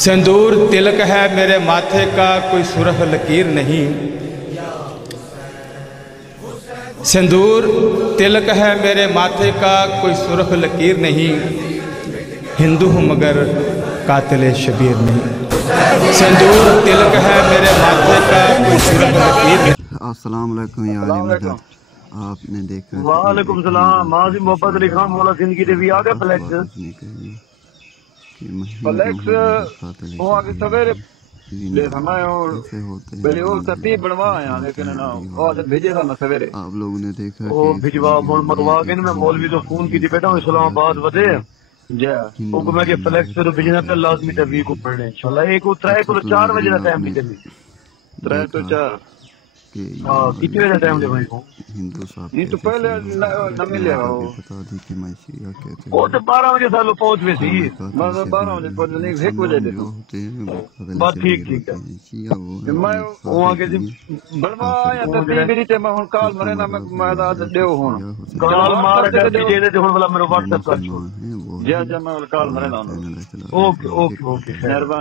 सिंदूर तिलक है मेरे माथे का, कोई सुरख लकीर नहीं। सिंदूर तिलक है मेरे माथे का, कोई सुरख लकीर नहीं। हिंदू हूँ मगर कातिल शबीर नहीं। सिंदूर तिलक है मेरे माथे का, कोई सुरख लकीर नहीं। अस्सलाम वालेकुम या अली मदद, आपने देखा। वालेकुम सलाम। माजी मोहब्बत अली खान मौला जिंदगी देवी आ गए। फ्लेक्स वो आगे सवेरे ले समय और पहले वो सती बनवा आया, लेकिन ना और भेजे था ना सवेरे। आप लोगों ने देखा वो भिजवा मंगवा के मैं मौलवी तो फोन की थी बेटा इस्लामाबाद वदे जय वो मैं के फ्लेक्स पे तो भेजना था लाजमी तभी को पढ़ने इंशाल्लाह। एक उतराए को 4 बजे का टाइम भी चली 3 तो 4 हां कितने बजे टाइम दे भाई को हिंदू साहब नहीं तो पहले न मिले हो बता दी कि मैं शिया कहते वो तो 12 बजे सालों पहुंच गए थी। मैं 12 बजे पहुंच नहीं 1 बजे देखो बात ठीक है। मैं वहां के बनवाया तो मेरी ते मैं काल मरे ना मैं दाद देव हूं काल मार के दे दे हुन वाला मेरे व्हाट्सएप कर जय जय मैं काल मरे ना। ओके ओके ओके मेहरबानी।